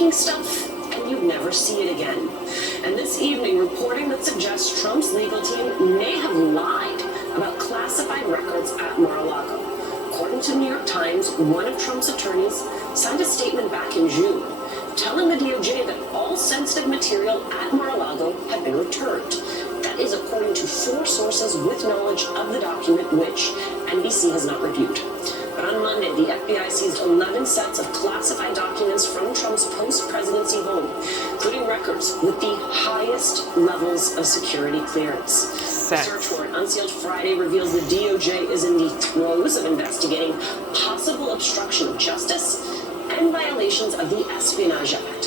taking stuff and you never see it again. And this evening, reporting that suggests Trump's legal team may have lied about classified records at Mar-a-Lago. According to the New York Times, one of Trump's attorneys signed a statement back in June telling the DOJ that all sensitive material at Mar-a-Lago had been returned. That is according to 4 sources with knowledge of the document, which NBC has not reviewed. But on Monday, the FBI seized 11 sets of classified documents from Trump's post-presidency home, including records with the highest levels of security clearance. The search warrant unsealed Friday reveals the DOJ is in the throes of investigating possible obstruction of justice and violations of the Espionage Act.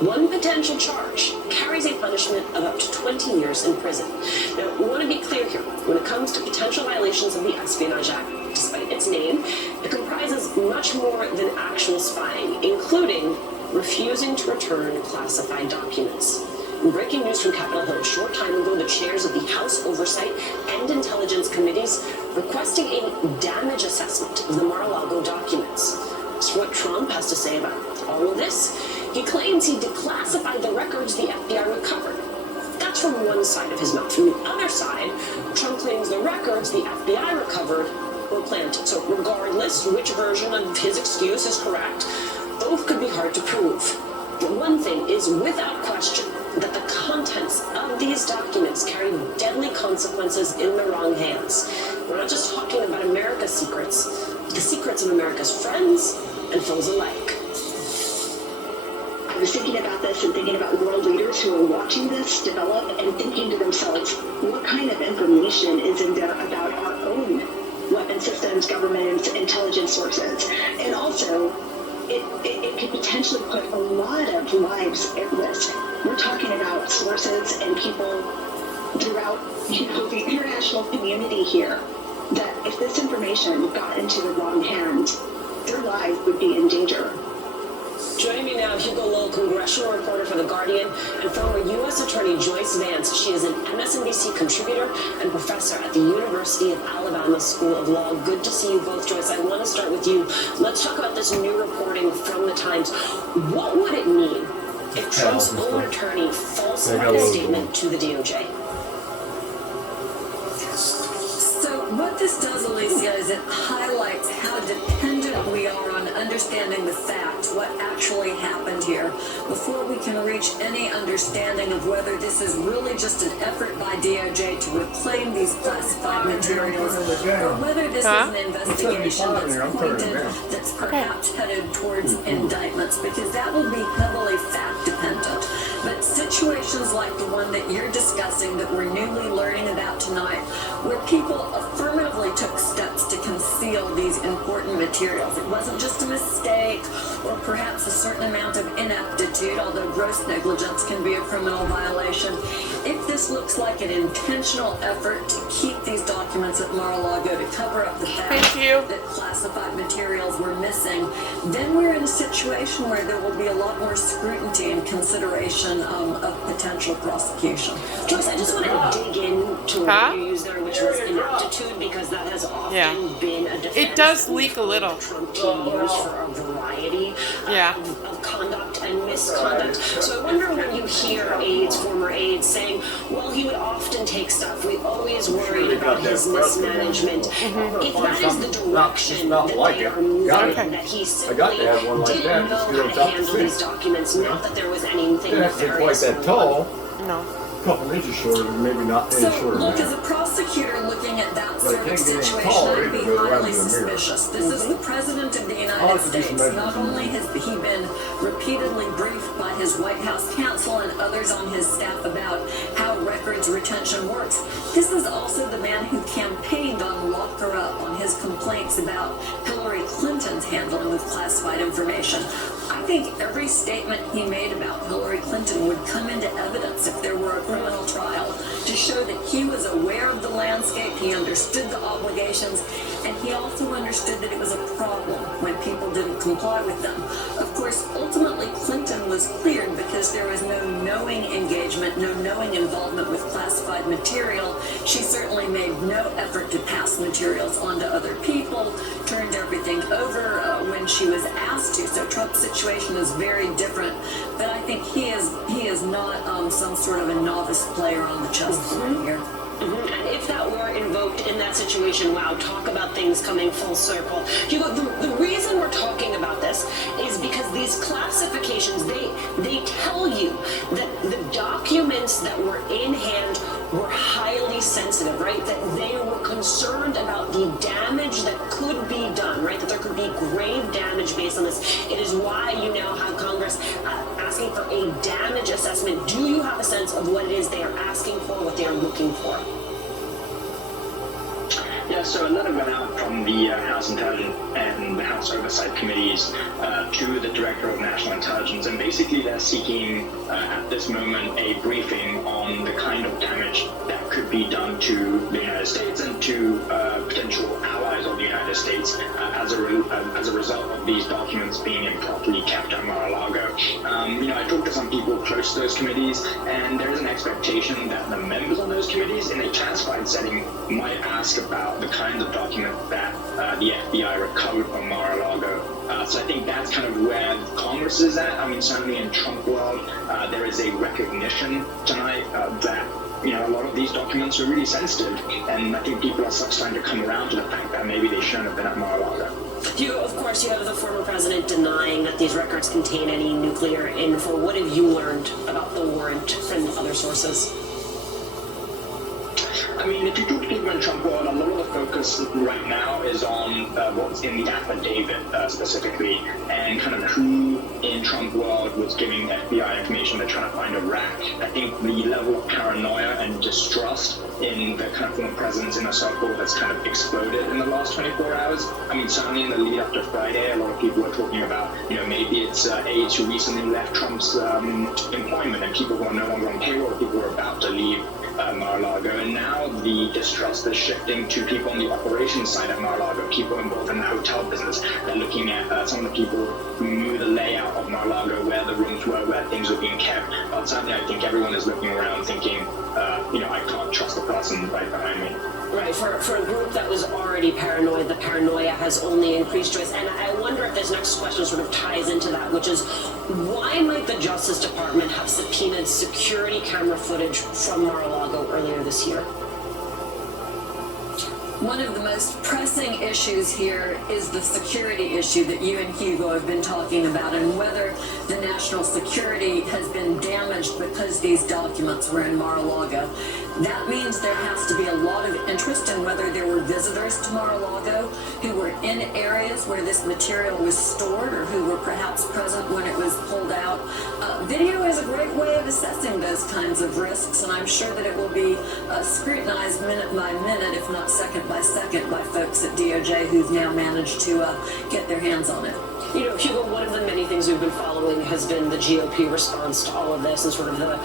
One potential charge carries a punishment of up to 20 years in prison. Now, we want to be clear here. When it comes to potential violations of the Espionage Act, despite its name, it comprises much more than actual spying, including refusing to return classified documents. In breaking news from Capitol Hill a short time ago, the chairs of the House Oversight and Intelligence Committees requesting a damage assessment of the Mar-a-Lago documents. That's what Trump has to say about all of this. He claims he declassified the records the FBI recovered. That's from one side of his mouth. From the other side, Trump claims the records the FBI recovered were planted. So regardless which version of his excuse is correct, both could be hard to prove. But one thing is without question that the contents of these documents carry deadly consequences in the wrong hands. We're not just talking about America's secrets, but the secrets of America's friends and foes alike. I was thinking about this and thinking about world leaders who are watching this develop and thinking to themselves, what kind of information is in there about our own weapon systems, government, intelligence sources? And also, it could potentially put a lot of lives at risk. We're talking about sources and people throughout, the international community here, that if this information got into the wrong hands, their lives would be in danger. Joining me now, Hugo Lowell, congressional reporter for The Guardian, and former U.S. Attorney Joyce Vance. She is an MSNBC contributor and professor at the University of Alabama School of Law. Good to see you both, Joyce. I want to start with you. Let's talk about this new reporting from the Times. What would it mean if Trump's own attorney falsified a statement to the DOJ? What this does, Alicia, is it highlights how dependent we are on understanding the facts, what actually happened here, before we can reach any understanding of whether this is really just an effort by DOJ to reclaim these classified materials, or whether this is an investigation that's pointed, that's perhaps headed towards indictments, because that will be heavily fact-dependent. But situations like the one that you're discussing, that we're newly learning about tonight, where people affirmatively took steps to conceal these important materials. It wasn't just a mistake or perhaps a certain amount of ineptitude, although gross negligence can be a criminal violation. If this looks like an intentional effort to keep these documents at Mar-a-Lago, to cover up the fact that classified materials were missing, then we're in a situation where there will be a lot more scrutiny and consideration of potential prosecution. Joyce, I just want to dig into what you used there, which was ineptitude, because that has often been a defense. It does leak a little. Trump team used for a variety of conduct and misconduct. So I wonder when you hear aides, former aides, saying, well, he would often take stuff. We always worried about his mismanagement. If that is the direction that they are moving, that he simply didn't know how to handle these documents, not that there was anything nefarious that tall. No. A couple inches shorter, maybe not any shorter. Look, as a prosecutor looking at that sort of situation, I'd be highly suspicious. This is the President of the United States. Not only has he been repeatedly briefed by his White House counsel and others on his staff about how records retention works, this is also the man who campaigned on Lock Her Up, on his complaints about Hillary Clinton's handling of classified information. I think every statement he made about Hillary Clinton would come into evidence if there were a criminal trial, to show that he was aware of the landscape, he understood the obligations, and he also understood that it was a problem when people didn't comply with them. Of course, ultimately Clinton was cleared because there was no knowing engagement, no knowing involvement with classified material. She certainly made no effort to pass materials on to other people, turned everything over when she was asked to. So Trump's situation is very different, but I think he is not some sort of a novice player on the chessboard here. Mm-hmm. And if that were invoked in that situation, wow, talk about things coming full circle. Hugo, the reason we're talking about this is because these classifications, they tell you that the documents that were in hand were highly sensitive, right? That they were concerned about the damage that could be done, right? That there could be grave damage based on this. It is why you now have Congress asking for a damage assessment. Do you have a sense of what it is they are asking for, what they are looking for? Yeah, so a letter went out from the House Intelligence and the House Oversight Committees to the Director of National Intelligence, and basically they're seeking at this moment a briefing on the kind of damage that could be done to the United States and to potential allies of the United States as a result of these documents being improperly kept at Mar-a-Lago. I talked to some people close to those committees, and there is an expectation that the members on those committees in a classified setting might ask about the kinds of documents that the FBI recovered from Mar-a-Lago. So I think that's kind of where Congress is at. I mean, certainly in Trump world, there is a recognition tonight that a lot of these documents are really sensitive, and I think people are starting to come around to the fact that maybe they shouldn't have been at Mar-a-Lago. Of course, you have the former president denying that these records contain any nuclear info. What have you learned about the warrant from other sources? I mean, if you talk to people in Trump world, a lot of the focus right now is on what's in the affidavit specifically, and kind of who in Trump world was giving FBI information. They're trying to find a rat. I think the level of paranoia and distrust in the kind of former president's inner circle has kind of exploded in the last 24 hours. I mean, certainly in the lead up to Friday, a lot of people were talking about, maybe it's aides who recently left Trump's employment, and people who are no longer on payroll, people who are about to leave Mar-a-Lago, and now the distrust is shifting to people on the operations side at Mar-a-Lago, people involved in the hotel business. They're looking at some of the people who knew the layout of Mar-a-Lago, where the rooms were, where things were being kept. But certainly I think everyone is looking around thinking, I can't trust the person right behind me. Right, for a group that was already paranoid, the paranoia has only increased, Joyce. And I wonder if this next question sort of ties into that, which is, why might the Justice Department have subpoenaed security camera footage from Mar-a-Lago earlier this year? One of the most pressing issues here is the security issue that you and Hugo have been talking about, and whether the national security has been damaged because these documents were in Mar-a-Lago. That means there has to be a lot of interest in whether there were visitors to Mar-a-Lago who were in areas where this material was stored, or who were perhaps present when it was pulled out. Video is a great way of assessing those kinds of risks, and I'm sure that it will be scrutinized minute by minute, if not second by second, by folks at DOJ who've now managed to get their hands on it. Hugo, one of the many things we've been following has been the GOP response to all of this, and sort of the,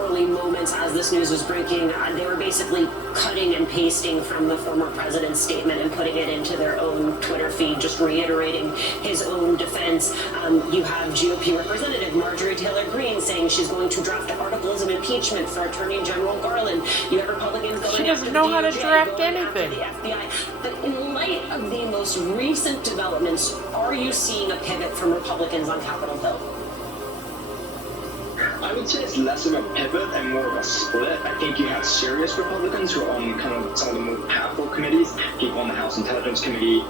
early moments as this news was breaking. They were basically cutting and pasting from the former president's statement and putting it into their own Twitter feed, just reiterating his own defense. You have GOP Representative Marjorie Taylor Greene saying she's going to draft articles of impeachment for Attorney General Garland. You have Republicans going She doesn't after know the how to DOJ, draft going anything. after the FBI. But in light of the most recent developments, are you seeing a pivot from Republicans on Capitol Hill? I would say it's less of a pivot and more of a split. I think you have serious Republicans who are on kind of some of the more powerful committees, people on the House Intelligence Committee,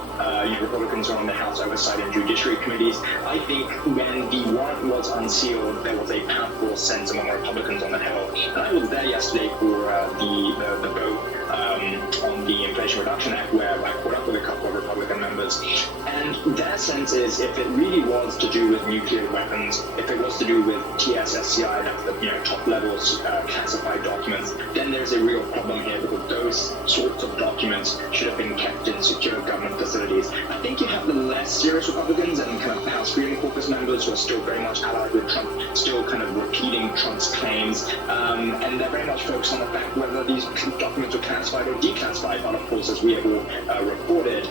Republicans are on the House Oversight and Judiciary Committees. I think when the warrant was unsealed, there was a powerful sense among Republicans on the Hill. And I was there yesterday for the vote on the Inflation Reduction Act, where I caught up with a couple of Republican members. And their sense is, if it really was to do with nuclear weapons, if it was to do with TSSCI, that's the top levels classified documents, then there's a real problem here, because those sorts of documents should have been kept in secure government facilities. I think you have the less serious Republicans and kind of House Freedom Caucus members who are still very much allied with Trump, still kind of repeating Trump's claims, and they're very much focused on the fact whether these documents are classified or declassified. But of course, as we have all reported,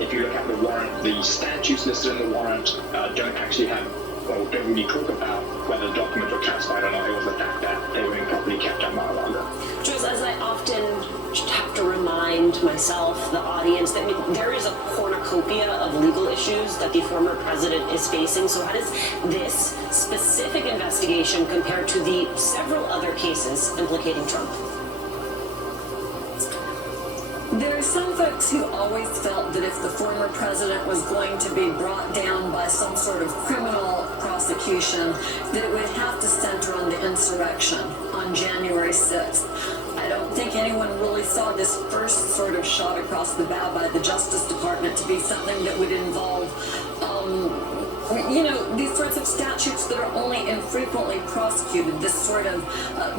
if you look at the warrant, the statutes listed in the warrant don't actually have, or don't really talk about whether the documents are classified remind myself, the audience, that there is a cornucopia of legal issues that the former president is facing. So how does this specific investigation compare to the several other cases implicating Trump? There are some folks who always felt that if the former president was going to be brought down by some sort of criminal prosecution, that it would have to center on the insurrection on January 6th. I don't think anyone really saw this first sort of shot across the bow by the Justice Department to be something that would involve these sorts of statutes that are only infrequently prosecuted, this sort of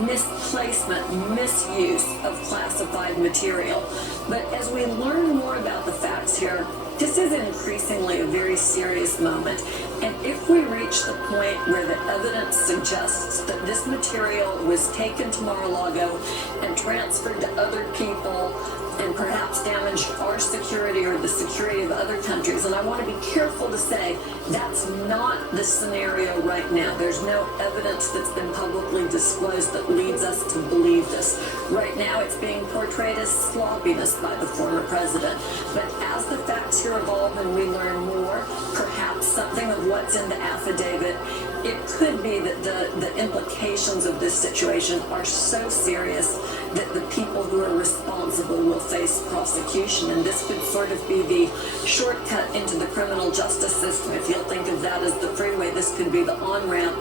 misplacement, misuse of classified material. But as we learn more about the facts here, this is increasingly a very serious moment. And if we reach the point where the evidence suggests that this material was taken to Mar-a-Lago and transferred to other people and perhaps damaged our security or the security of other countries, and I want to be careful to say that's not the scenario right now. There's no evidence that's been publicly disclosed that leads us to believe this. Right now it's being portrayed as sloppiness by the former president. But as the facts here evolve and we learn more, perhaps something of what's in the affidavit, it could be that the implications of this situation are so serious that the people who are responsible will face prosecution. And this could sort of be the shortcut into the criminal justice system. If you'll think of that as the freeway, this could be the on-ramp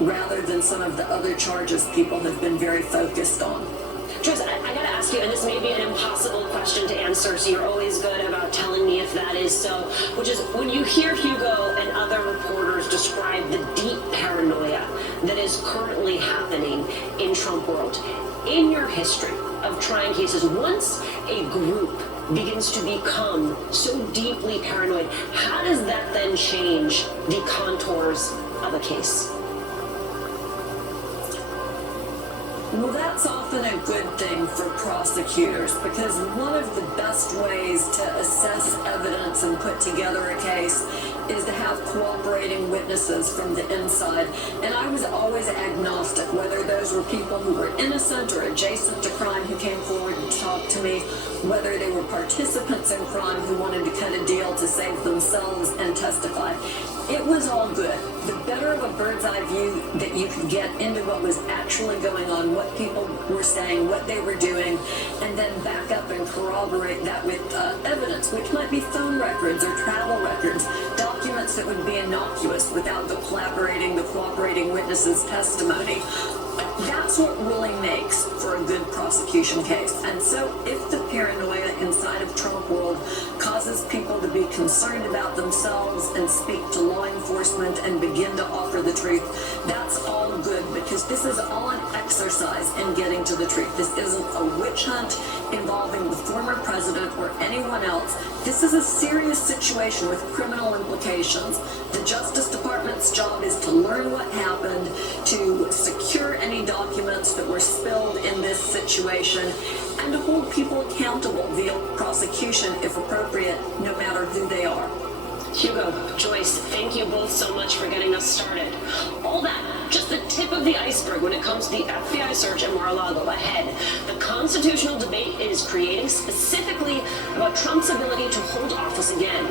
rather than some of the other charges people have been very focused on. Joyce, I got to ask you, and this may be an impossible question to answer, so you're always good about telling me if that is so, which is when you hear Hugo and other reporters describe the deep paranoia that is currently happening in Trump world, in your history of trying cases, once a group begins to become so deeply paranoid, how does that then change the contours of a case? Well, that's often a good thing for prosecutors, because one of the best ways to assess evidence and put together a case is to have cooperating witnesses from the inside. And I was always agnostic, whether those were people who were innocent or adjacent to crime who came forward and talked to me, whether they were participants in crime who wanted to cut a deal to save themselves and testify. It was all good. The better of a bird's eye view that you could get into what was actually going on, what people were saying, what they were doing, and then back up and corroborate that with evidence, which might be phone records or travel records, documents that would be innocuous without the cooperating witnesses' testimony. That's what really makes for a good prosecution case. And so if the paranoia inside of Trump world causes people to be concerned about themselves and speak to law enforcement and begin to offer the truth, that's all good, because this is all an exercise in getting to the truth. This isn't a witch hunt involving the former president or anyone else. This is a serious situation with criminal implications. The Justice Department's job is to learn what happened, to secure any documents that were spilled in this situation, and to hold people accountable via prosecution if appropriate, no matter who they are. Hugo, Joyce, thank you both so much for getting us started. All that, just the tip of the iceberg when it comes to the FBI search at Mar-a-Lago. Ahead, the constitutional debate is creating specifically about Trump's ability to hold office again.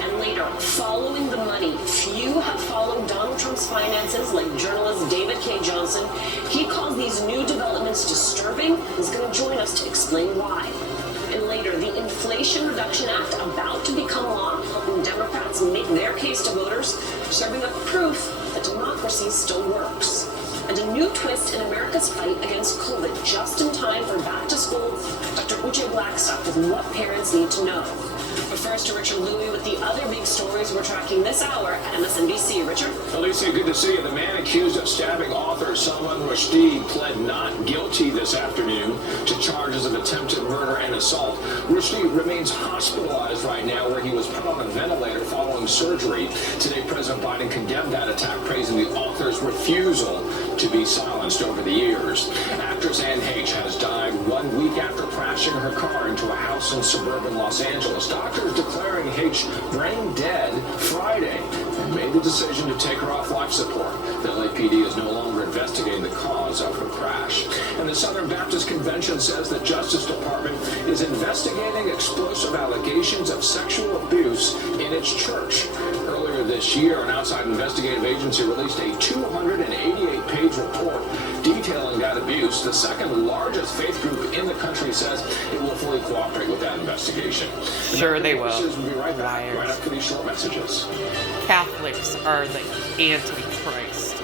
And later, following the money, few have followed Donald Trump's finances like journalist David K. Johnson. He calls these new developments disturbing. He's going to join us to explain why. And later, the Inflation Reduction Act about to become law, helping Democrats make their case to voters, serving up proof that democracy still works. And a new twist in America's fight against COVID, just in time for back to school. Dr. Uche Blackstock with what parents need to know. But first to Richard Louie with the other big stories we're tracking this hour at MSNBC. Richard? Alicia, good to see you. The man accused of stabbing author Salman Rushdie pled not guilty this afternoon to charges of attempted murder and assault. Rushdie remains hospitalized right now, where he was put on a ventilator following surgery. Today, President Biden condemned that attack, praising the author's refusal to be silenced over the years. Actress Anne H. has died 1 week after crashing her car into a house in suburban Los Angeles. Doctors declaring H. brain dead Friday and made the decision to take her off life support. The LAPD is no longer investigating the cause of her crash. And the Southern Baptist Convention says the Justice Department is investigating explosive allegations of sexual abuse in its church. Earlier this year, an outside investigative agency released a 288-page report detailing that abuse. The second largest faith group in the country says it will fully cooperate with that investigation. Sure they will. We'll be right back, Liars. right after these short messages. Catholics are the Antichrist.